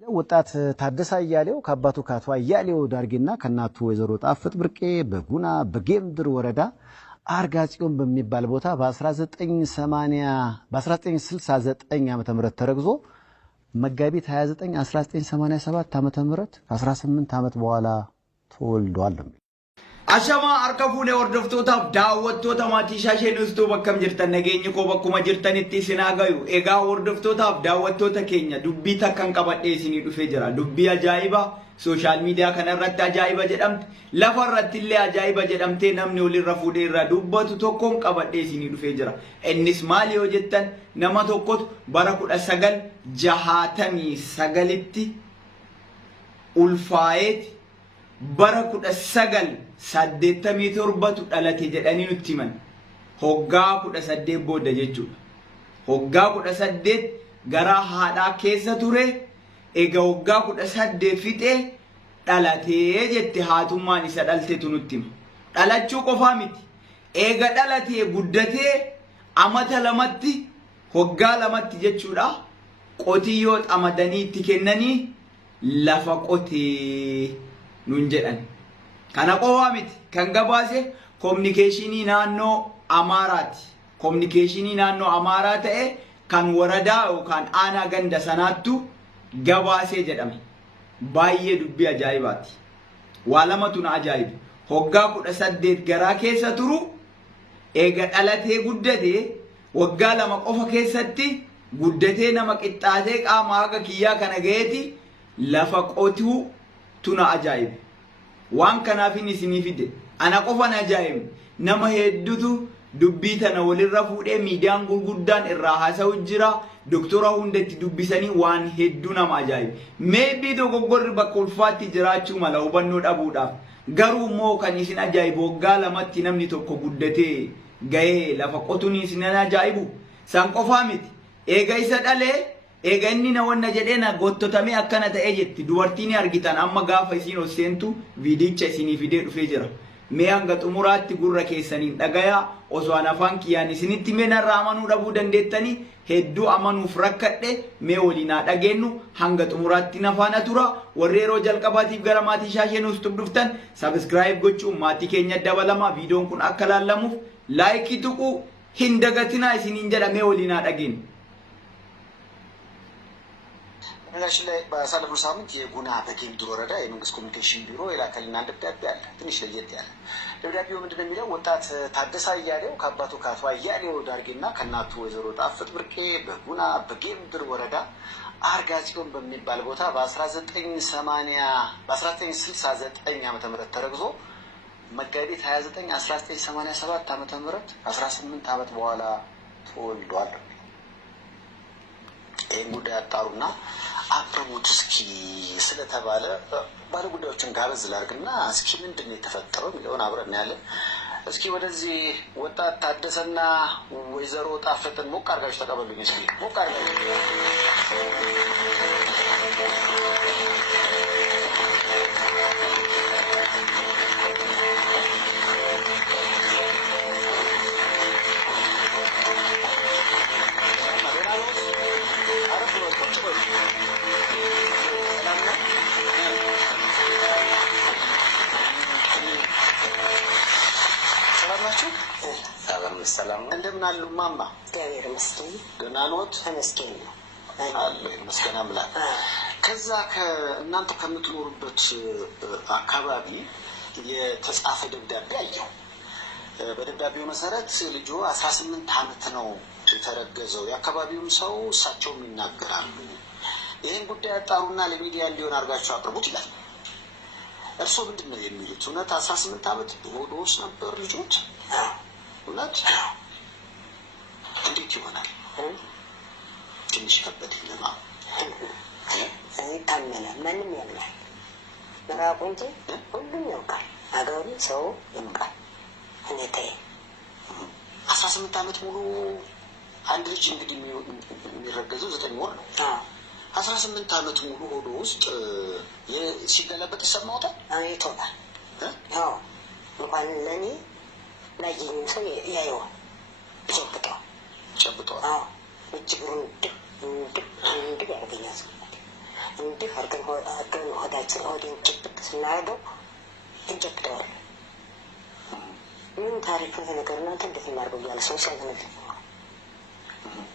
ወጣት ታደሰ አያሌው ከአባቱ ከአቶ አያሌው ዳርጌና ከእናቱ ወይዘሮ ጣፍጥ ብርቄ በጉና በጌምድር ወረዳ አርጋጽዮን በሚባል ቦታ በ1969 ዓመተ ምህረት ተረግዞ መጋቢት 29 1987 ዓመተ ምህረት 18 ዓመት በኋላ ተወልዷል። Ashama harka fuune hordoftootaf daawwattoota maatii shaashee nuustuu bakkam jirtan nageenyi koo bakkuma jirtanitti isin haa gayu. Egaa hordoftootaaf daawwattoota keenya dubbii takkan qabadhee isinii dhufee jira. Dubbii ajaa'iba sooshaal miidiyaa kanarratti ajaa'iba jedhamte lafarratti illee ajaa'iba jedhamtee namni walirra fuudhee irraa dubbatu tokkoon qabadhee isinii dhufee jira. Innis maali yoo jettan nama tokkotu bara 1969tti ulfaayeeti bara 1987 dhalate jedhanii nutti himan. Hoggaa 18 booda jechuudha. Hoggaa 18 garaa haadhaa keessa ture. Egaa hoggaa 18 fixee dhalatee jette haatummaan isa dhaltetu nutti hima. Dhalachuu qofaa miti. Egaa dhalatee guddatee amata lamatti hoggaa lamatti jechuudha. Qotiyyoo xamadanii itti kennanii lafa qotee nun jedhan. Kana qofaa miti kan gabaase kominikeeshinii naannoo Amaaraati. Kominikeeshinii naannoo Amaaraa ta'e kan waradaa yookaan aanaa ganda sanaattu gabaasee jedhame. Baay'ee dubbii ajaa'ibaati. Waa lamatu na ajaa'iba. Hoggaa 18 garaa keessa turu eega dhalatee guddatee waggaa lama qofa keessatti guddatee nama qixxaatee qaama haga kiyyaa kana ga'eeti lafa qotuu tuna ajaa'ibe. Waan kanaafin isinii fide ana qofan ajaa'ibe nama hedduutu dubbii tana walirra fuudhee miidiyaan gurguddaan irraa haasa'u jira. Doktora hundatti dubbisanii waan hedduu nama ajaa'ibe. Maybe dogoggorri bakka ulfaatti jiraachuu mala hubannoo dhabuudhaaf. Garuu immoo kan isin ajaa'ibu waggaa lamatti namni tokko guddatee ga'ee lafa qotuun isin ajaa'ibu. San qofaa miti. Eega isa dhalee eega inni na wanna jedhee na gottotamee akkana ta'ee jetti. Dubartiin argitan amma gaafa isin hosseentu viidicha isinii fidee dhufee jira. Mee hanga xumuraatti gurra keessaniin dhagayaa osoo an afaan kiyyaan isinitti mee narraa amanuu dhabuu dandeettanii hedduu amanuuf rakkadhe mee waliin haa dhageennu hanga xumuraatti na faana tura. Warri yeroo jalqabaatiif gara maatii shaashee nuustuuf dhuftan sabskraayib gochuun maatii keenya dabalamaa. Viidiyoon kun akka laallamuuf laayikii tuquu hin dagatinaa isiniin jedha. Mee waliin haa dhageennu. በነገራችን ላይ ባሳለፍነው ሳምንት የጉና በጌምድር ወረዳ የመንግስት ኮሚኒኬሽን ቢሮ የላከልና ደብዳቤ አለ። ትንሽ ለየት ያለ ደብዳቤው ምንድነው የሚለው? ወጣት ታደሰ አያሌው ከአባቱ ከአቶ አያሌው ዳርጌና ከእናቱ ወይዘሮ ጣፍጥ ብርቄ በጉና በጌምድር ወረዳ አርጋጽዮን በሚባል ቦታ በ1969 ዓመተ ምህረት ተረግዞ መጋቢት 29 1987 ዓመተ ምህረት 18 ዓመት በኋላ ተወልዷል። ይህን ጉዳይ አጣሩና አብረሙት እስኪ ስለተባለ ባለጉዳዮችን ጋበዝ ላድርግና እስኪ ምንድን ነው የተፈጠረው የሚለውን አብረን ያለን። እስኪ ወደዚህ ወጣት ታደሰና ወይዘሮ ጣፍጥን ሞቅ አድርጋችሁ ተቀበሉኝ። እስኪ ሞቅ አድርጋችሁ ሰላም ነው። እንደምን አሉ ማማ? እግዚአብሔር ይመስገን። ደህና ነዎት? ተመስገን ነው አለ መስገን አምላክ። ከዛ ከእናንተ ከምትኖሩበት አካባቢ የተጻፈ ደብዳቤ አየሁ። በደብዳቤው መሰረት ልጁ 18 ዓመት ነው የተረገዘው። የአካባቢውም ሰው እሳቸውም ይናገራሉ። ይህን ጉዳይ አጣሩና ለሚዲያ እንዲሆን አድርጋችሁ አቅርቡት ይላል። እርስዎ ምንድን ነው የሚሉት? እውነት 18 ዓመት በሆዱ ውስጥ ነበር ልጆት? እውነት እንዴት ይሆናል? ትንሽ ከበደኝማ። ታመነ ማንም ያምናል። ምራቁ እንጂ ሁሉም ያውቃል። አገሩ ሰው ያውቃል። ሁኔታዬ 18 ዓመት ሙሉ አንድ ልጅ እንግዲህ የሚረገዘው 9 ወር ነው። 18 ዓመት ሙሉ ሆዶ ውስጥ ሲገለበጥ ይሰማዎታል? ይቶታል። አዎ እንኳን ለኔ ላየኝ ሰው ያየዋል። ጨብጠዋል። አዎ እጅግሩን ድቅ ያደርገኛል። እንዲህ አድርገን ሆዳችን ጭብጥ ስናደርገው እንጨብጠዋለን። ምን ታሪክ ነው ነገር እናንተ እንዴት እናድርገው እያለ ሰው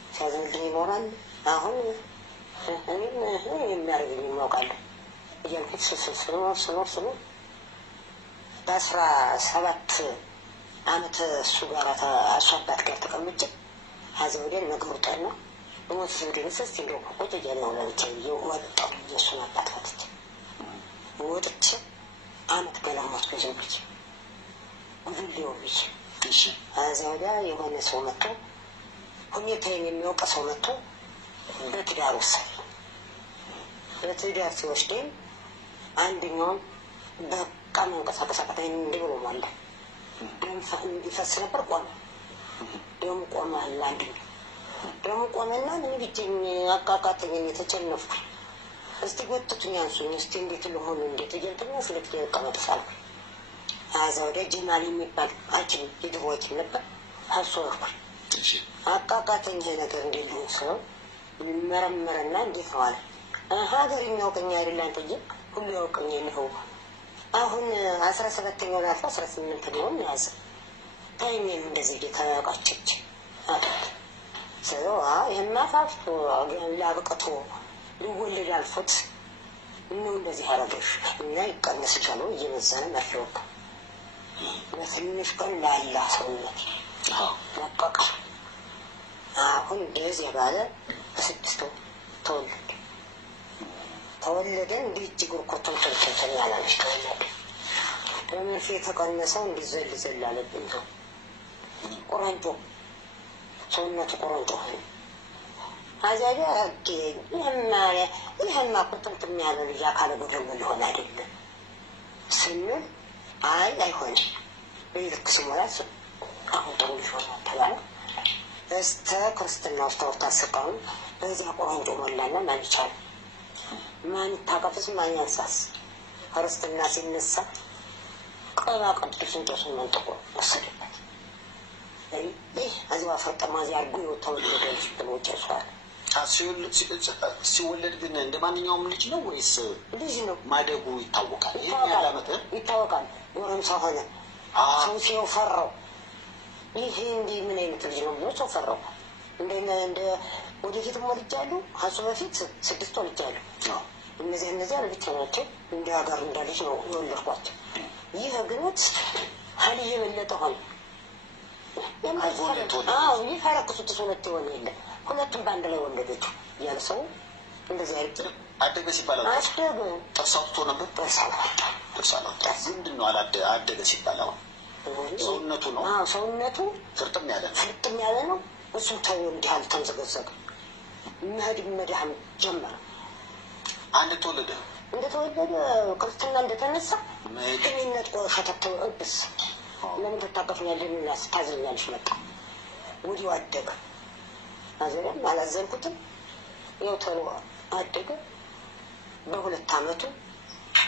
ሲያዝንልኝ ይኖራል። አሁን እኔም የሚያደርገኝ እናውቃለሁ እያልኩት ስኖር በ17 ዓመት እሱ ጋር እሱ አባት ጋር ተቀምጬ ሀዘ ወዲያ ነገሩ ጠና በሞት ወዲያ ስስት እንደው ቁጭ እያለሁ ለብቻ ወጣሁ። የእሱን አባት ወጥቼ ዓመት ገለሞት ገዘብች ጉድል ሊሆንች ሀዘ ወዲያ የሆነ ሰው መጥቶ ሁኔታዬን የሚያውቅ ሰው መጥቶ በትዳር ወሰደ። በትዳር ሲወስደኝ አንደኛውን በቃ መንቀሳቀስ አቃተኝ። እንዲህ ብሎ ማለት ደም ይፈስ ነበር። ቆመ። ደሙ ቆመ። አንደኛው ደሙ ቆመና ምን ቢጭኝ አቃቃተኝ። የተጨነፍኩ እስቲ ጎትቱኝ አንሱኝ እስቲ እንዴት ልሆን እንዴት እያልኩኝ ስለክ ተቀመጥኩ። አዛ ወደ ጀማል የሚባል ሐኪም የድሮ ሐኪም ነበር። አስወርኩ አቃቃተኝ። ይሄ ነገር እንዴት ሊሆን ሰው መረመረና እንዴት ነው አለ። ሀገር የሚያውቀኝ አይደል አንተዬ ሁሉ ያውቀኝ ነው። አሁን 17ኛው ናት 18ኛውን ያዘ ታይሜን እንደዚህ ጌታያቃቸች ሰው ይሄማ ፋፍቶ ላብቀቶ ሊወለድ አልፎት ነው እንደዚህ አረገሽ እና ይቀነስ ይቻለው እየመዘነ መርፌው በትንሽ ቀን ላላ ሰውነት ለቀቀ። አሁን እንደዚህ ባለ በስድስት ተወለደ። እንዲህ እጅጉር ኮተም ተልተል ያላለች ተወለደ። በመርፌ የተቀነሰው እንዲዘል አለብኝ። ቆረንጮ ሰውነቱ ቆረንጮ ሆነ። አዛጋ ይህማ ቁጥምጥም ያለ ልጅ አካለ ጎደሎ ሊሆን አይደለም ስንል አይሆንም ልክ ሲሞላት አሁን ጥሩ ልጅ ሆነ ተባለ። እስተ ክርስትና ውስጥ ታስቀው በዚያ ቆረንጮ ሞላና ማን ይቻል ማን ታቀፍስ ማን ያንሳስ ክርስትና ሲነሳ ቀባ ቅዱስን ጦስን መንጥቆ ወሰደበት። ይህ አዝዋ ፈጠማ ዚያርጉ ተወለደ ልጅ ብሎች ያሷል። ሲወለድ ግን እንደ ማንኛውም ልጅ ነው ወይስ ልጅ ነው? ማደጉ ይታወቃል። ይታወቃል። ጎረምሳ ሆነ። ሰው ሲው ፈራው። ይሄ እንዲህ ምን አይነት ልጅ ነው ብሎ ሰው ፈራው። እንደ ወደፊት ወልጃለሁ። ከሱ በፊት 6 ወልጃለሁ። እነዚያ ለብቻ ናቸው። እንደ ሀገር እንዳለች ነው የወለድኳቸው። ይህ ግኖት ሀል እየበለጠ ሆነ። ይህ ፈረክሱት ሁለት የሆነ የለ ሁለቱም በአንድ ላይ ወለደችው እያለ ሰው እንደዚህ አይነት አደገ ሲባል አስደገ ጥርስ አውጥቶ ነበር። ጥርስ አላወጣ። ምንድን ነው አደገ ሲባል? አሁን ሰውነቱ ነው። ሰውነቱ ፍርጥም ያለ ነው። እሱም ተው እንዲህ አልተምዘገዘገ መድሃም ጀመረ። እንደተወለደ ክርስትና እንደተነሳ ግንኙነት ቆሻተተው እብስ ለምን ተታቀፍኛለህ እና ስታዝኛለሽ መጣ። ወዲያው አደገ። አዘለም አላዘንኩትም። ያው ተሎ አደገ። በ2 ዓመቱ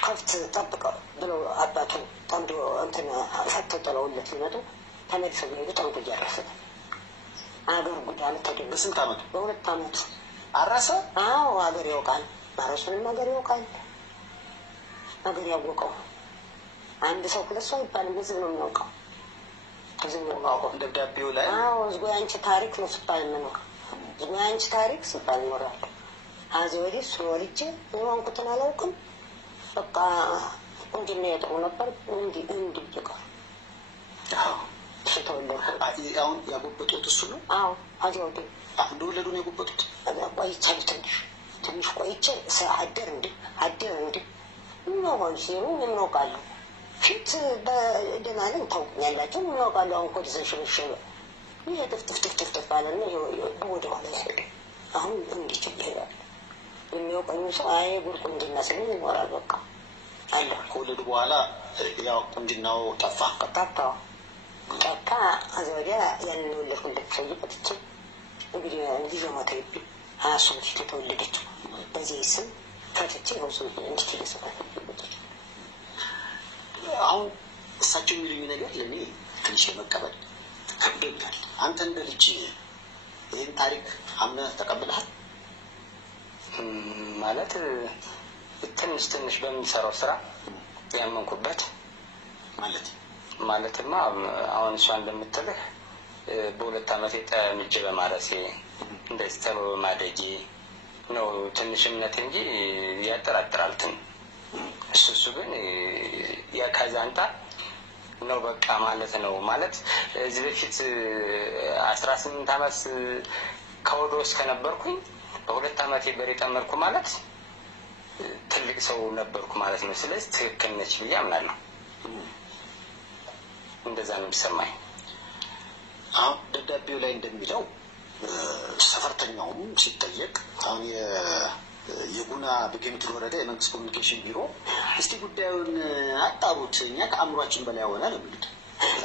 ከፍት ጠብቀው ብለው አባቱ ጠምዶ እንትን ፈተጠለውለት ሊመጡ ተመልሰው ሄዱ። ጠምዶ እያረሰ አገር ጉዳይ ተደረገ። በስንት ዓመቱ? በ2 ዓመቱ አረሰ። አዎ አገር ያውቃል። ማረሱንም አገር ያውቃል። አገር ያወቀው አንድ ሰው 2 ሰው ይባል ህዝብ ነው የሚያውቀው። ህዝብ ነው የሚያውቀው። ደብዳቤው ላይ አዎ ዝጎ አንቺ ታሪክ ነው ሲባል ነው። ዝጎ አንቺ ታሪክ ሲባል ነው። አዚ ወዲህ ሶልቼ የሆንኩትን አላውቅም። በቃ እንዲህ ነው የጥሩ ነበር እንዲህ ይቀር። ተወለደ። አሁን ያጎበጡት እሱ ነው። አዎ አዚ ወዲህ እንደወለዱ ነው ያጎበጡት። ቆይቻለሁ ትንሽ ቆይቼ አደር እንዲህ ነው ማለት ነው። ምን አውቃለሁ ፊት በደህና ነኝ ታውቁኛላችሁ። ምን አውቃለሁ አሁን ኮድ ዘሽሽበ ይሄ ጥፍጥፍ ባለና ወደ ኋላ ይሄድ። አሁን እንዲህ ይችላል የሚያውቀኝ ሰው አይ ጉድ ቁንጅና ስንል ይኖራል። በቃ አለ። ከወለዱ በኋላ ያው ቁንጅናው ጠፋ። ከዛ ወዲያ ያንን የወለድኩለት ሰው ይቀጥቼ እንግዲህ ልጅ ሞተብኝ። 23 ፊት የተወለደችው በዚህ ስም ፈትቼ ነው ሰው እንዴት ይሰራል። አሁን እሳቸው የሚሉኝ ነገር ለእኔ ትንሽ ለመቀበል ከብዶኛል። አንተ እንደ ልጅ ይህን ታሪክ አምነህ ተቀብለሃል? ማለት ትንሽ ትንሽ በሚሰራው ስራ ያመንኩበት ማለትማ አሁን እሷ እንደምትልህ በሁለት ዓመት ጠምጄ በማረሴ እንደዚህ ተሎ ማደጌ ነው ትንሽ እምነት እንጂ ያጠራጥራል። እሱ ግን ከዛ አንጻር ነው በቃ ማለት ነው። ማለት እዚህ በፊት 18 ዓመት ከወዶ እስከነበርኩኝ በሁለት ዓመት በሬ ጠመርኩ ማለት ትልቅ ሰው ነበርኩ ማለት ነው። ስለዚህ ትክክል ነች ብዬ አምናለሁ። እንደዛ ነው የሚሰማኝ። አሁን ደብዳቤው ላይ እንደሚለው ሰፈርተኛውም ሲጠየቅ አሁን የጉና በጌምድር ወረዳ የመንግስት ኮሚኒኬሽን ቢሮ እስቲ ጉዳዩን አጣሩት እኛ ከአእምሯችን በላይ ሆነ ነው የሚሉት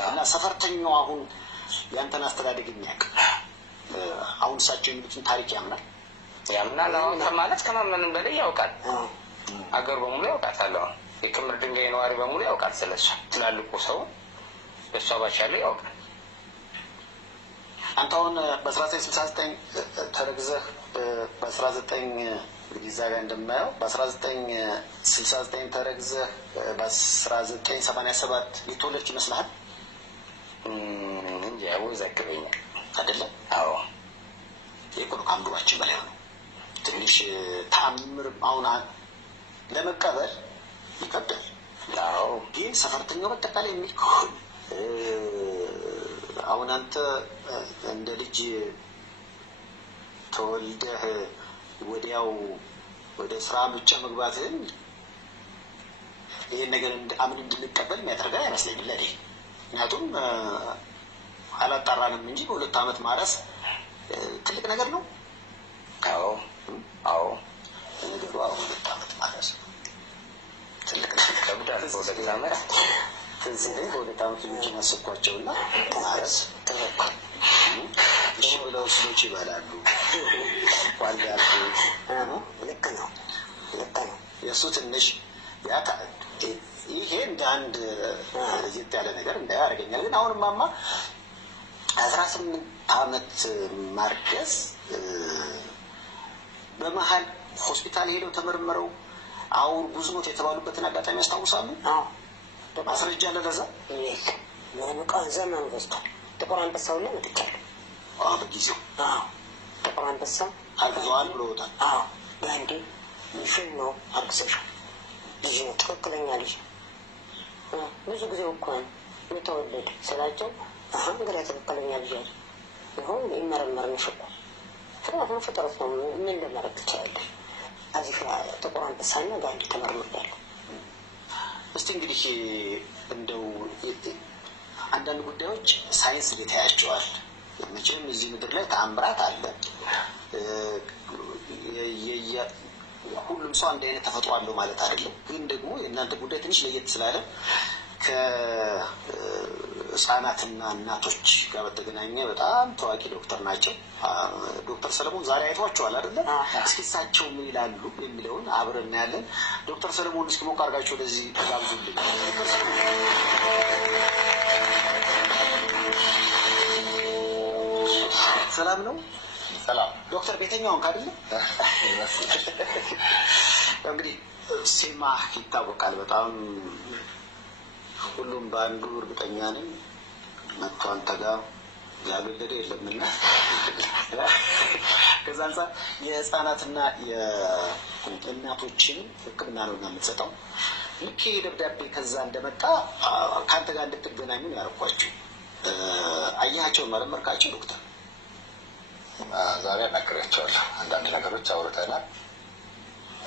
እና ሰፈርተኛው አሁን ያንተን አስተዳደግ የሚያውቅ አሁን እሳቸው የሚሉትን ታሪክ ያምናል። አሁን ማለት ከማመንም በላይ ያውቃል። አገር በሙሉ ያውቃታል። አሁን የክምር ድንጋይ ነዋሪ በሙሉ ያውቃል። ስለሷ ትላልቁ ሰው በሷ ባሻለ ያውቃል። አንተ አሁን በ1969 ተረግዘህ በ19 ጊዜ ጋር እንደማየው በ1969 ተረግዘህ በ1987 የተወለድክ ይመስልሃል? እንጂ ያወዛግበኛል አይደለም? አዎ የቆሎ ካምብሯችን በላይ ነው። ትንሽ ታምር አሁን ለመቀበል ይከብዳል። አዎ ግን ሰፈርተኛው በጠቃላይ የሚል አሁን አንተ እንደ ልጅ ተወልደህ ወዲያው ወደ ስራ ብቻ መግባትህን ይህን ነገር አምን እንድንቀበል የሚያደርገን አይመስለኝም ለእኔ። ምክንያቱም አላጣራንም እንጂ በሁለት ዓመት ማረስ ትልቅ ነገር ነው። አዎ አዎ ነገሩ ሁለት ዓመት ማረስ ትልቅ ነገር ከብዳል። በሁለት ዓመት እዚህ ላይ በሁለት ዓመት ልጆች ማሰብኳቸውና ማረስ ተበኳል እሺ ብለው ስሎች ይበላሉ። ዋልድ ያልኩ ልክ ነው ልክ ነው። የእሱ ትንሽ ይሄ እንደ አንድ ለየት ያለ ነገር እንዳየው ያደርገኛል። ግን አሁን ማማ 18 ዓመት ማርገዝ በመሀል ሆስፒታል ሄደው ተመርምረው አሁን ብዙ ሞት የተባሉበትን አጋጣሚ ያስታውሳሉ? ማስረጃ አለ ለዛ? ቀን ዘመኑ በዝቷል። ጥቁር አንበሳው ላይ መጥቻለሁ። በጊዜው ጥቁር አንበሳ አርግዘዋል ብለውታል። በአንዴ ሽን ነው አርግዘሻል፣ ልጅ ነው፣ ትክክለኛ ልጅ ነው። ብዙ ጊዜ እኮ የተወለደ ስላቸው እንግዲህ ትክክለኛ ልጅ አለ ይሁን ይመረመር ነው ሽኮ ፍጥረት ነው ፍጥረት ነው ምን ለማድረግ ትችላለች። እዚህ ጥቁር አንበሳና በአንዴ ተመርምሬያለሁ። እስቲ እንግዲህ እንደው አንዳንድ ጉዳዮች ሳይንስ ሊታያቸዋል። መቼም እዚህ ምድር ላይ ተአምራት አለ። ሁሉም ሰው አንድ አይነት ተፈጥሮ አለው ማለት አይደለም። ግን ደግሞ የእናንተ ጉዳይ ትንሽ ለየት ስላለ ከህፃናትና እናቶች ጋር በተገናኘ በጣም ታዋቂ ዶክተር ናቸው። ዶክተር ሰለሞን ዛሬ አይቷቸዋል አይደለም? እስኪ እሳቸው ምን ይላሉ የሚለውን አብረን እናያለን። ዶክተር ሰለሞን እስኪ ሞቅ አድርጋቸው ወደዚህ ተጋብዙልኝ። ዶክተር ሰለሞን ሰላም ነው? ሰላም ዶክተር ቤተኛውን ካደለ እንግዲህ ሴማ ይታወቃል በጣም ሁሉም በአንዱ እርግጠኛ ነኝ መጥቶ አንተ ጋር ያልወለደ የለምና ከዛ አንፃር የህፃናትና የእናቶችን ሕክምና ነው የምትሰጠው። ልክ ደብዳቤ ከዛ እንደመጣ ከአንተ ጋር እንድትገናኙ ያደረኳቸው አያቸው መረመርካቸው ዶክተር? ዛሬ አናግሬያቸዋለሁ። አንዳንድ ነገሮች አውርተናል።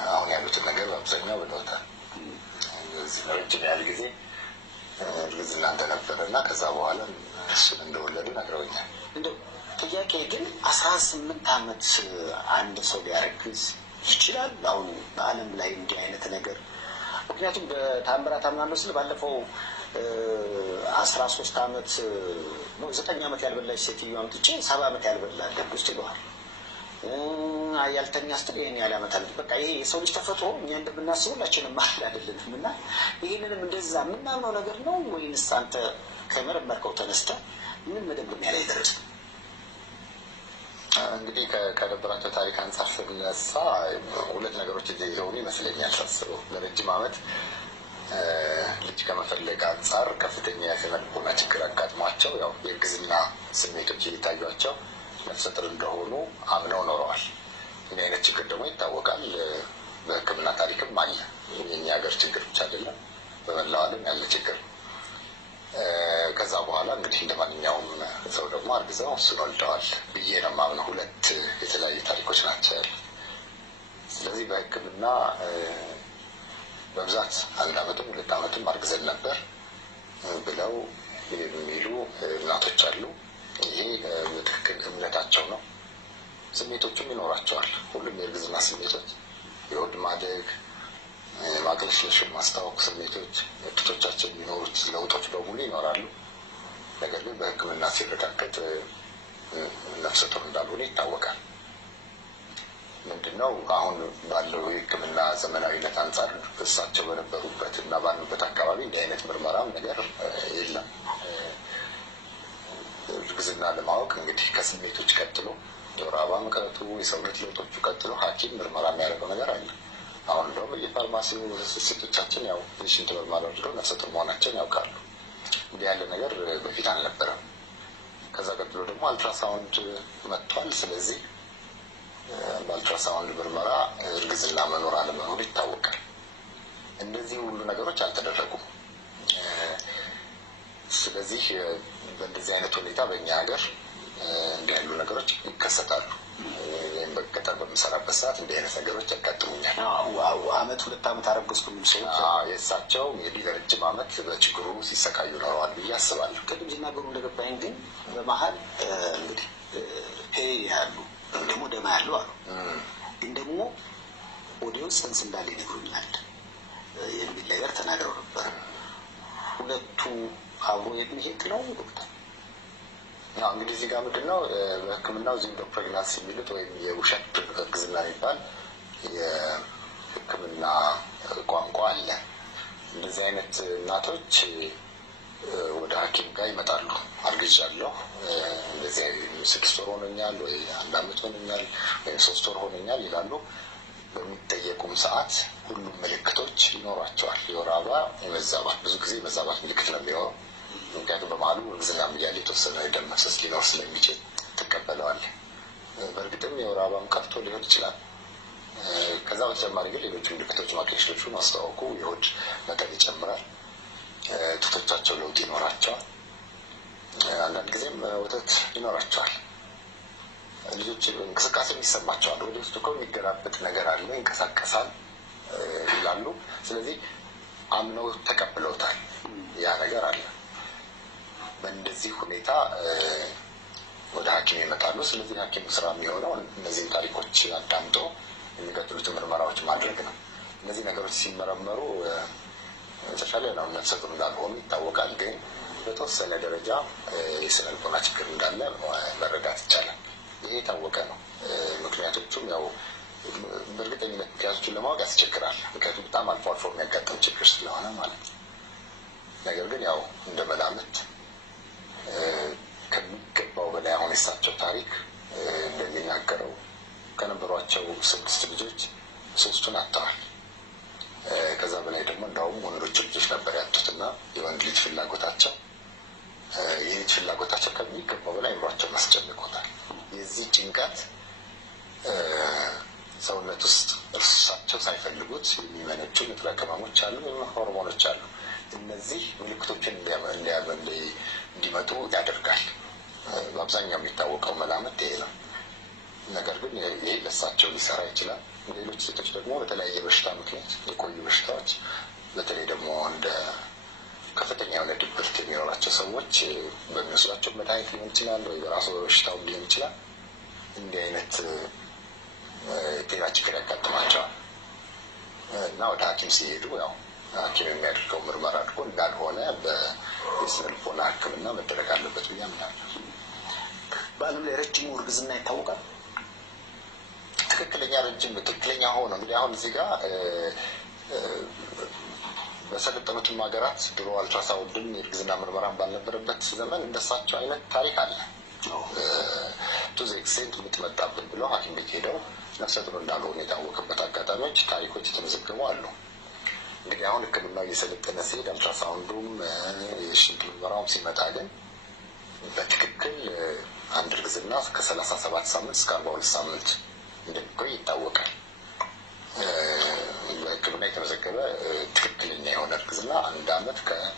አሁን ያሉትን ነገር በአብዛኛው ብለውታል። ረጅም ያህል ጊዜ እርግዝና እንደነበረ እና ከዛ በኋላ እሱን እንደወለዱ ነግረውኛል። እንደው ጥያቄ ግን 18 ዓመት አንድ ሰው ሊያረግዝ ይችላል አሁን በዓለም ላይ እንዲህ አይነት ነገር? ምክንያቱም በታምራት አምናለሁ ስል ባለፈው 13 ዓመት ነው 9 ዓመት ያልበላች ሴትዮ አምጥቼ 7 ዓመት ያልበላ ውስጥ ይለዋል ያልተኛ ስትል ይህን ያህል ዓመት አለ። በቃ ይሄ የሰው ልጅ ተፈጥሮ እኛ እንደምናስበው ሁላችንም ማህል አይደለንም እና ይህንንም እንደዛ የምናምነው ነገር ነው ወይንስ አንተ ከመረመርከው ተነስተህ ምን መደምደሚያ ላይ ደረስክ? እንግዲህ ከነበራቸው ታሪክ አንጻር ስነሳ ሁለት ነገሮች እዚህ ይዘውን ይመስለኛል ሳስበው። ለረጅም ዓመት ልጅ ከመፈለግ አንጻር ከፍተኛ የስነ ልቦና ችግር አጋጥሟቸው ያው የእርግዝና ስሜቶች እየታዩቸው ነፍሰ ጡር እንደሆኑ አምነው ኖረዋል። እንዲህ አይነት ችግር ደግሞ ይታወቃል፣ በሕክምና ታሪክም አለ። የኛ ሀገር ችግር ብቻ አይደለም፣ በመላው ዓለም ያለ ችግር። ከዛ በኋላ እንግዲህ እንደ ማንኛውም ሰው ደግሞ አርግዘው እሱን ወልደዋል ብዬ ነው የማምነው። ሁለት የተለያዩ ታሪኮች ናቸው ያሉ። ስለዚህ በሕክምና በብዛት 1 ዓመትም 2 ዓመትም አርግዘን ነበር ብለው የሚሉ እናቶች አሉ። ይሄ በትክክል እምነታቸው ነው። ስሜቶቹም ይኖራቸዋል። ሁሉም የእርግዝና ስሜቶች፣ የሆድ ማደግ፣ ማቅለሽለሽ፣ ማስታወክ ስሜቶች፣ ጡቶቻቸው የሚኖሩት ለውጦች በሙሉ ይኖራሉ። ነገር ግን በሕክምና ሲረጋገጥ ነፍሰ ጡር እንዳልሆነ ይታወቃል። ምንድነው አሁን ባለው የሕክምና ዘመናዊነት አንጻር እሳቸው በነበሩበት እና ባሉበት አካባቢ እንዲህ አይነት ምርመራም ነገር የለም። እርግዝና ለማወቅ እንግዲህ ከስሜቶች ቀጥሎ የወር አበባ መቅረቱ፣ የሰውነት ለውጦቹ ቀጥሎ ሐኪም ምርመራ የሚያደርገው ነገር አለ። አሁን ደግሞ በየፋርማሲው ሴቶቻችን ያው የሽንት ምርመራ አድርገው ነፍሰ ጡር መሆናቸውን ያውቃሉ። እንዲህ ያለ ነገር በፊት አልነበረም። ከዛ ቀጥሎ ደግሞ አልትራሳውንድ መጥቷል። ስለዚህ በአልትራሳውንድ ምርመራ እርግዝና መኖር አለመኖር ይታወቃል። እነዚህ ሁሉ ነገሮች አልተደረጉም። ስለዚህ በእንደዚህ አይነት ሁኔታ በእኛ ሀገር እንዲህ ያሉ ነገሮች ይከሰታሉ። በገጠር በምሰራበት ሰዓት እንዲህ አይነት ነገሮች ያጋጥሙኛል። 1-2 ዓመት አረገዝኩ የሚሉ ሰዎች የእሳቸው እንግዲህ ለረጅም ዓመት በችግሩ ሲሰቃዩ ኖረዋል ብዬ አስባለሁ። ቅድም ሲናገሩ እንደገባኝ ግን በመሀል እንግዲህ ፔሬድ ያሉ ደግሞ ደማ ያለው አሉ። ግን ደግሞ ወዲያው ጽንስ እንዳለ ይነግሩኛል የሚል ነገር ተናግረው ነበር። ሁለቱ አብሮ የሚሄድ ነው ዶክተር? ያው እንግዲህ እዚህ ጋር ምንድነው በሕክምናው ዚንዶ ፕሬግናንሲ የሚሉት ወይም የውሸት እርግዝና የሚባል የሕክምና ቋንቋ አለ። እንደዚህ አይነት እናቶች ወደ ሐኪም ጋር ይመጣሉ። አርግዣለሁ፣ እንደዚህ 6 ወር ሆኖኛል ወይ 1 ዓመት ሆኖኛል ወይ 3 ወር ሆኖኛል ይላሉ። በሚጠየቁም ሰዓት ሁሉም ምልክቶች ይኖሯቸዋል። የወር አበባ የመዛባት ብዙ ጊዜ የመዛባት ምልክት ነው የሚሆነው። ምክንያቱም በመሀሉ እርግዝናም እያለ የተወሰነ የደም መፍሰስ ሊኖር ስለሚችል ትቀበለዋለህ። በእርግጥም የወር አበባም ቀርቶ ሊሆን ይችላል። ከዛ በተጨማሪ ግን ሌሎች ምልክቶች ማቅለሽለሹ፣ ማስታወኩ፣ የሆድ መጠን ይጨምራል፣ ጡቶቻቸው ለውጥ ይኖራቸዋል፣ አንዳንድ ጊዜም ወተት ይኖራቸዋል። ልጆች እንቅስቃሴ የሚሰማቸዋል። ወደ ውስጥ እኮ የሚገራበጥ ነገር አለ፣ ይንቀሳቀሳል ይላሉ። ስለዚህ አምነው ተቀብለውታል። ያ ነገር አለ። በእንደዚህ ሁኔታ ወደ ሐኪም ይመጣሉ። ስለዚህ ሐኪም ስራ የሚሆነው እነዚህን ታሪኮች አዳምጦ የሚቀጥሉትን ምርመራዎች ማድረግ ነው። እነዚህ ነገሮች ሲመረመሩ የተሻለ ነው ነፍሰ ጡር እንዳልሆኑ ይታወቃል። ግን በተወሰነ ደረጃ የስነ ልቦና ችግር እንዳለ መረዳት ይቻላል። ይሄ የታወቀ ነው። ምክንያቶቹም ያው በእርግጠኝነት ምክንያቶቹን ለማወቅ ያስቸግራል። ምክንያቱም በጣም አልፎ አልፎ የሚያጋጥም ችግር ስለሆነ ማለት ነው። ነገር ግን ያው እንደ መላምት ከሚገባው በላይ አሁን የሳቸው ታሪክ እንደሚናገረው ከነበሯቸው 6 ልጆች 3ቱን አጥተዋል። ከዛ በላይ ደግሞ እንዳውም ወንዶች ልጆች ነበር ያጡትና የወንድ ልጅ ፍላጎታቸው የልጅ ፍላጎታቸው ከሚገባው በላይ አእምሯቸው ማስጨንቆታል። የዚህ ጭንቀት ሰውነት ውስጥ እርሳቸው ሳይፈልጉት የሚመነጩ ንጥረ ቅመሞች አሉ፣ ሆርሞኖች አሉ። እነዚህ ምልክቶችን እንዲመጡ ያደርጋል። በአብዛኛው የሚታወቀው መላምት ይሄ ነው። ነገር ግን ይሄ ለእሳቸው ሊሰራ ይችላል። ሌሎች ሴቶች ደግሞ በተለያየ በሽታ ምክንያት የቆዩ በሽታዎች፣ በተለይ ደግሞ እንደ ከፍተኛ የሆነ ድብርት የሚኖራቸው ሰዎች በሚወስዷቸው መድኃኒት ሊሆን ይችላል ወይ በራሱ በበሽታው ሊሆን ይችላል። እንዲህ አይነት ጤና ችግር ያጋጥማቸዋል እና ወደ ሐኪም ሲሄዱ ያው ሐኪም የሚያደርገው ምርመራ አድርጎ እንዳልሆነ በስነ ልቦና ሕክምና መደረግ አለበት ብዬ አምናለሁ። በዓለም ላይ ረጅሙ እርግዝና ይታወቃል። ትክክለኛ ረጅም ትክክለኛ ሆኖ እንግዲህ አሁን እዚህ ጋር በሰለጠኑትም ሀገራት ድሮ አልትራሳውንድም የእርግዝና ምርመራን ባልነበረበት ዘመን እንደሳቸው አይነት ታሪክ አለ። ቱ ዘ ኤክስቴንት የምትመጣብን ብለው ሐኪም ቤት ሄደው ነፍሰ ጡር እንዳልሆኑ የታወቀበት አጋጣሚዎች ታሪኮች የተመዘገቡ አሉ። እንግዲህ አሁን ሕክምናው እየሰለጠነ ሲሄድ አልትራሳውንዱም የሽንት ምርመራውም ሲመጣ ግን በትክክል አንድ እርግዝና ከ37 ሳምንት እስከ 42 ሳምንት እንደሚቆይ ይታወቃል። በሕክምና የተመዘገበ ትክክለኛ የሆነ እርግዝና 1 ዓመት ከ2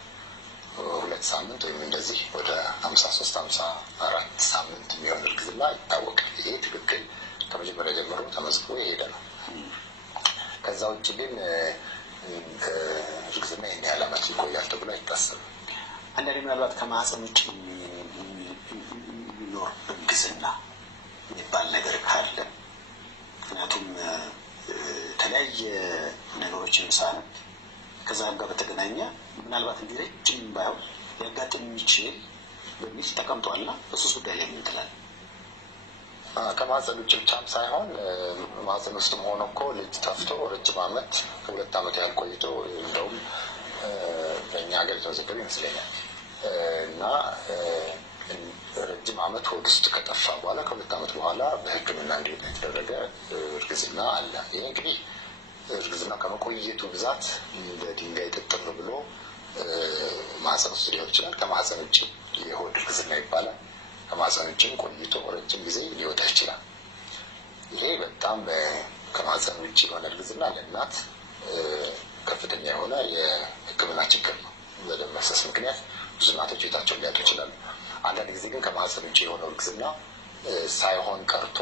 ሳምንት ወይም እንደዚህ ወደ 53-54 ሳምንት የሚሆን እርግዝና ይታወቃል። ይሄ ትክክል ከመጀመሪያ ጀምሮ ተመዝግቦ የሄደ ነው። ከዛ ውጭ ግን እርግዝና ይህን ያህል ዓመት ይቆያል ተብሎ አይታሰብም። አንዳንዴ ምናልባት ከማህፀን ውጭ የሚኖር እርግዝና የሚባል ነገር ካለ ምክንያቱም የተለያየ ነገሮችን ሳነብ ከዛ ጋር በተገናኘ ምናልባት እንዲህ ረጅም ባይሆን ሊያጋጥም የሚችል በሚል ተቀምጧልና በሱስ ጉዳይ ላይ ምን ትላለህ? ከማህፀን ውጭ ብቻም ሳይሆን ማህፀን ውስጥም ሆኖ እኮ ልጅ ጠፍቶ ረጅም ዓመት ከ2 ዓመት ያህል ቆይቶ እንደውም በእኛ ሀገር የተመዘገበ ይመስለኛል እና ረጅም ዓመት ሆድ ውስጥ ከጠፋ በኋላ ከ2 ዓመት በኋላ በሕክምና እንዲወጣ የተደረገ እርግዝና አለ። ይህ እንግዲህ እርግዝና ከመቆየቱ ብዛት እንደ ድንጋይ ጥጥር ብሎ ማህፀን ውስጥ ሊሆን ይችላል። ከማህፀን ውጭ የሆድ እርግዝና ይባላል። ከማህፀን ውጭም ቆይቶ ረጅም ጊዜ ሊወጣ ይችላል። ይሄ በጣም ከማህፀን ውጭ የሆነ እርግዝና ለእናት ከፍተኛ የሆነ የሕክምና ችግር ነው። በደም መፍሰስ ምክንያት ብዙ እናቶች ሕይወታቸውን ሊያጡ ይችላሉ። አንዳንድ ጊዜ ግን ከማህፀን ውጭ የሆነው እርግዝና ሳይሆን ቀርቶ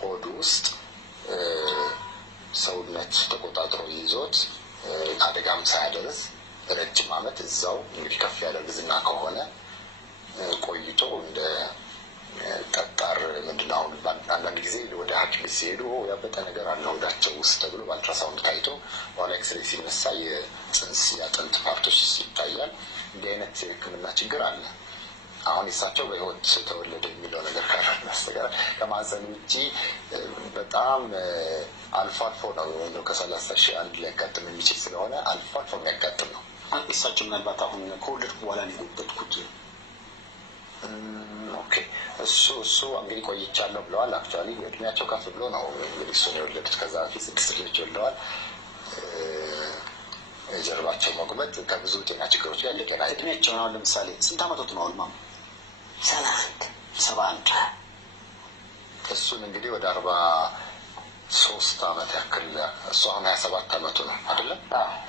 ሆድ ውስጥ ሰውነት ተቆጣጥሮ ይዞት አደጋም ሳያደርስ ረጅም ዓመት እዛው እንግዲህ ከፍ ያለ እርግዝና ከሆነ ቆይቶ እንደ ጠጣር ምንድን ነው አሁን አንዳንድ ጊዜ ወደ ሐኪም ቤት ሲሄዱ ያበጠ ነገር አለ ሆዳቸው ውስጥ ተብሎ በአልትራሳውንድ ታይቶ በኋላ ኤክስሬይ ሲነሳ የፅንስ የአጥንት ፓርቶች ይታያል። እንዲህ አይነት የሕክምና ችግር አለ። አሁን እሳቸው በህይወት ተወለደ የሚለው ነገር ካስተጋር ከማህፀን ውጪ በጣም አልፎ አልፎ ነው እንደው ከ30,000 አንድ ሊያጋጥም የሚችል ስለሆነ አልፎ አልፎ የሚያጋጥም ነው። እሳቸው ምናልባት አሁን ከወለድኩ በኋላ ነው የወለድኩት። ኦኬ እሱ እንግዲህ ቆይቻለሁ ብለዋል። አክቹዋሊ እድሜያቸው ከፍ ብሎ ነው እንግዲህ እሱን የወለዱት። ከዛ በፊት 6 ልጆች ወልደዋል። የጀርባቸው መጉመጥ ከብዙ ጤና ችግሮች ጋር ሊገና እድሜያቸውን አሁን ለምሳሌ ስንት ዓመቶት ነው? አሁን 71 እሱን እንግዲህ ወደ 43 ዓመት ያክል እሱ አሁን 27 ዓመቱ ነው አይደለም?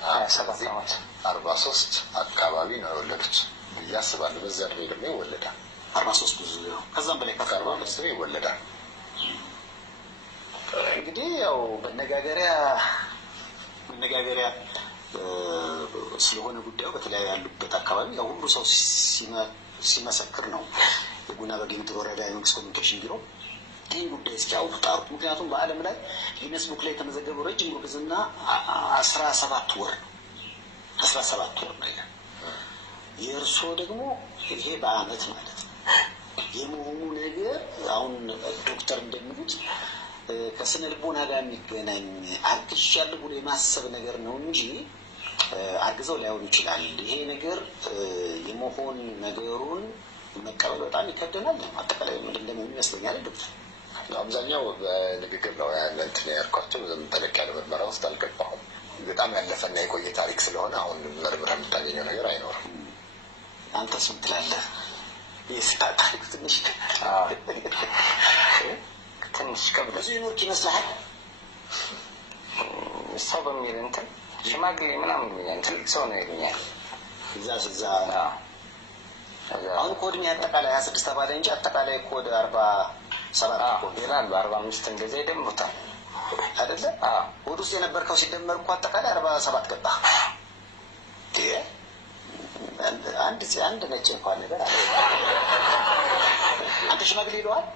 27 ዓመት 43 አካባቢ ነው የወለዱት ብዬ አስባለሁ። በዚያ እድሜ ደግሞ ይወለዳል 43 ብዙ ነው። ከዛም በላይ ከ45 ይወለዳል። እንግዲህ ያው መነጋገሪያ ስለሆነ ጉዳዩ በተለያዩ ያሉበት አካባቢ ያው ሁሉ ሰው ሲመሰክር ነው። የጉና በጌምድር ወረዳ የመንግስት ኮሚኒኬሽን ቢሮ ይህን ጉዳይ እስኪያውጣሩት። ምክንያቱም በዓለም ላይ ጊነስ ቡክ ላይ የተመዘገበው ረጅም እርግዝና 17 ወር ነው። 17 ወር ነው ይላል። የእርስዎ ደግሞ ይሄ በአመት ማለት ነው የመሆኑ ነገር አሁን ዶክተር እንደሚሉት ከስነ ልቦና ጋር የሚገናኝ አርግዣለሁ ብሎ የማሰብ ነገር ነው እንጂ አርግዘው ላይሆን ይችላል። ይሄ ነገር የመሆን ነገሩን መቀበል በጣም ይከብደናል። አጠቃላይ ምንድነው የሚመስለኛል ዶክተር? አብዛኛው በንግግር ነው እንትን ያልኳቸው። ተለቅ ያለ ምርመራ ውስጥ አልገባሁም። በጣም ያለፈና የቆየ ታሪክ ስለሆነ አሁን ምርምር የምታገኘው ነገር አይኖርም። አንተስ ምን ትላለህ? የስታ ታሪክ ትንሽ ከብዶ ብዙ ይኖርክ ይመስልሃል? ሰው በሚል እንትን ሽማግሌ ምናምን ይሉኛል። ትልቅ ሰው ነው ይሉኛል። እዛ አሁን ኮድኛ አጠቃላይ 26 ተባለ እንጂ አጠቃላይ ኮድ 47 ይላሉ። 45 እንደዚህ ይደምሩታል አይደለ? ወደ ውስጥ የነበርከው ሲደመር እኮ አጠቃላይ 47 ገባ። አንድ ነጭ እንኳን ነገር አለ። አንተ ሽማግሌ ይለዋል።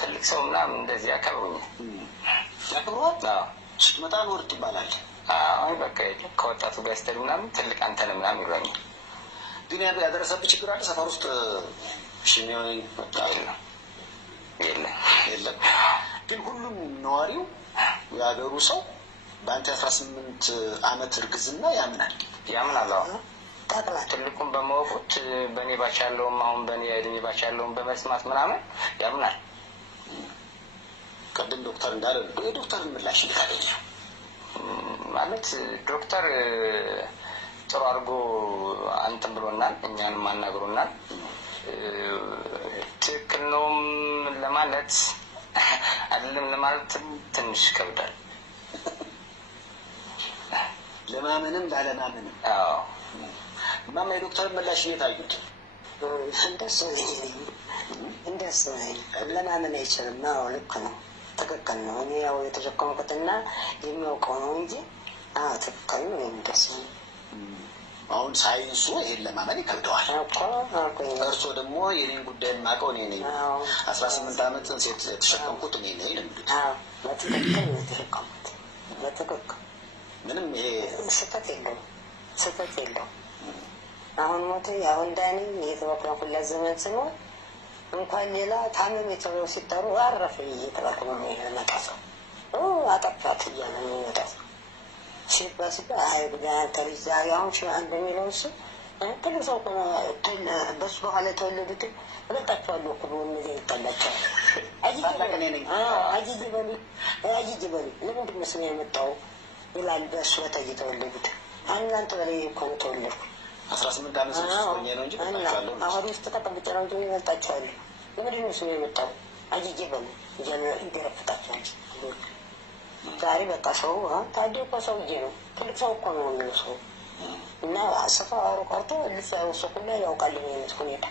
ትልቅ ሰው ምናምን እንደዚህ ያከብሩኛል። ያከብሩሃል? ስትመጣ ኖር ትባላለህ። አይ በቃ ከወጣቱ ጋር ስትል ምናምን ትልቅ አንተ ነህ ምናምን ይሉኛል። ግን ያደረሰብህ ችግር አለ ሰፈር ውስጥ? ሽሚያዊ የለም። ግን ሁሉም ነዋሪው የሀገሩ ሰው በአንተ 18 ዓመት እርግዝና ያምናል። ትልቁን በማወቁት በእኔ ባች ያለውም አሁን በእኔ እድሜ ባች ያለውም በመስማት ምናምን ያምናል። ቅድም ዶክተር እንዳለ የዶክተር ምላሽ ልታገኘ ማለት ዶክተር ጥሩ አድርጎ አንተም ብሎናል፣ እኛንም አናግሮናል። ትክክል ነውም ለማለት አይደለም ለማለት ትንሽ ይከብዳል። ለማመንም ላለማመንም። አዎ ማማ የዶክተር ምላሽ እየታዩት እንደሱ ለማመን አይችልም። አዎ ልክ ነው፣ ትክክል ነው። እኔ ያው የተሸከምኩትና የሚያውቀው ነው እንጂ ትክክል ነው። እንደሱ አሁን ሳይንሱ ይሄን ለማመን ይከብደዋል። እርስዎ ደግሞ የኔን ጉዳይ የማውቀው እኔ ነኝ፣ 18 ዓመት ሴት የተሸከምኩት እኔ ነኝ ለሚሉት በትክክል ነው የተሸከምኩት። በትክክል ምንም ይሄ ስህተት የለውም። አሁን ሞተ አሁን ዳኒ የተባክራኩላት ዘመን ስኖር እንኳን ሌላ ታመም የተባለው ሲጠሩ አረፈ እየተባክሮ ነው የሚመጣው። አጠፋት እያለ ነው የሚመጣው ሲባል አንተ ልጅ ዛሬ አሁን እንደሚለው እሱ ትልቅ ሰው በሱ በኋላ የተወለዱት እበልጣቸዋለሁ እኮ እነዚያ ይጣላቸዋል። አጂጅ በሉ ለምንድን ነው ስም ያመጣው ይላል። በእሱ በታይ የተወለዱት እናንተ በላይ እኮ ነው ተወለድኩ 18 ዓመት ሆኜ ነው እንጂ አሁን ውስጥ ተጠብቄ ነው እንጂ ይበልጣቸዋለሁ። ለምንድን ነው ስም ያመጣው አጂጅ በሉ ይገረፍጣቸዋል። ዛሬ በቃ ሰው ታዲያ እኮ ሰውዬ ነው፣ ትልቅ ሰው እኮ ነው የሚለው ሰው እና ሰፋሩ ቀርቶ እልፍ ያለው ሰው ሁላ ያውቃል የሚነት ሁኔታ።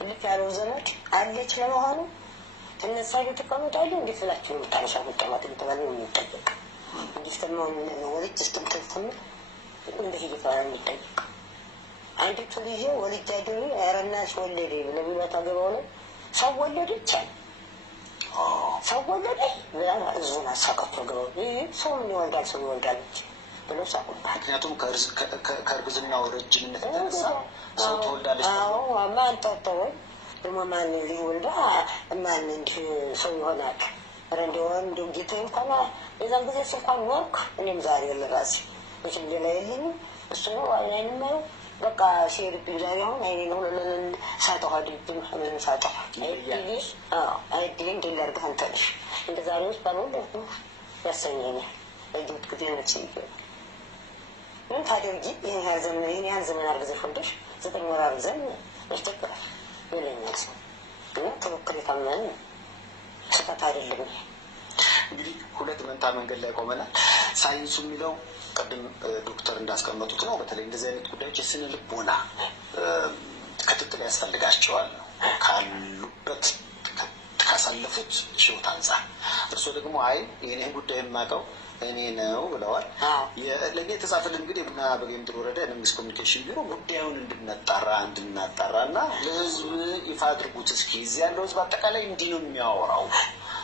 እልፍ ያለው ዘመድ አለች ለመሆኑ ትነሳ እየተቀመጣሉ እንዴት ብላችሁ የምታነሳ መቀመጥ እየተባለ ነው የሚጠየቅ። እንዲህ ተማውን ወልጅ ስትምትም እንዲህ እየተባለ የሚጠየቅ። አንዲቱ ልጅ ወልጅ አድሪ አረናሽ ወለደ ለሚመጣ ገባው ላይ ሰው ወለደ ይቻል ሰው ወለደ እዙን አሳቀቶ ገባው ሰው ምን ይወልዳል ሰው ይወልዳል ብለው ሳቁባት። ምክንያቱም ከእርግዝናው ረጅምነት የተነሳ ሰው ትወልዳለች። ማን ጠጠወይ ደግሞ ማን ሊወልዳ ማን እንዲህ ሰው ይሆናል? ኧረ እንዲሆን እንዲሁ ጌታ እንኳን የዛን ጊዜ እንኳን ኖርክ። እኔም ዛሬ ለራሴ መቼም ሌላ የለኝም። እሱ ነው አይኔን ነው በቃ ሲሄድብኝ ዛሬ አሁን አይኔን ሁለለን ሳጠፋ ድብኝ ምን ሳጠፋ አይድል እንዴ ላድርግህ አንተ ነሽ እንደ ዛሬ ውስጥ ባልወለድኩ ያሰኘኛል። በእጅት ጊዜ ነች ምን ታደርጊ ይህን ያህል ዘመን አርግዘሽ ወልደሽ 9 ወር አርግዘን ያስቸግራል ይለኛል ሰው እና ትክክል የታመን ስህተት አይደለም። እንግዲህ ሁለት መንታ መንገድ ላይ ቆመናል። ሳይንሱ የሚለው ቅድም ዶክተር እንዳስቀመጡት ነው። በተለይ እንደዚህ አይነት ጉዳዮች የስነ ልቦና ክትትል ያስፈልጋቸዋል ነው ካሉበት ካሳለፉት ህይወት አንጻር። እርስዎ ደግሞ አይ ይህን ጉዳይ የማውቀው እኔ ነው ብለዋል። ለእኔ የተጻፈልን እንግዲህ ቡና በጌምድር ወረዳ የመንግስት ኮሚኒኬሽን ቢሮ ጉዳዩን እንድናጣራ እና ለህዝብ ይፋ አድርጉት እስኪ እዚህ ያለው ህዝብ አጠቃላይ እንዲህ ነው የሚያወራው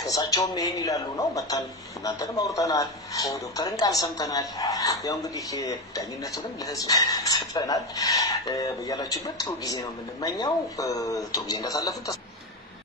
እሳቸውም ይሄን ይላሉ ነው መታል። እናንተንም አውርተናል፣ ዶክተርን ቃል ሰምተናል። ያው እንግዲህ ዳኝነቱንም ለህዝብ ሰጥተናል። በያላችሁበት ጥሩ ጊዜ ነው የምንመኘው። ጥሩ ጊዜ እንዳሳለፉት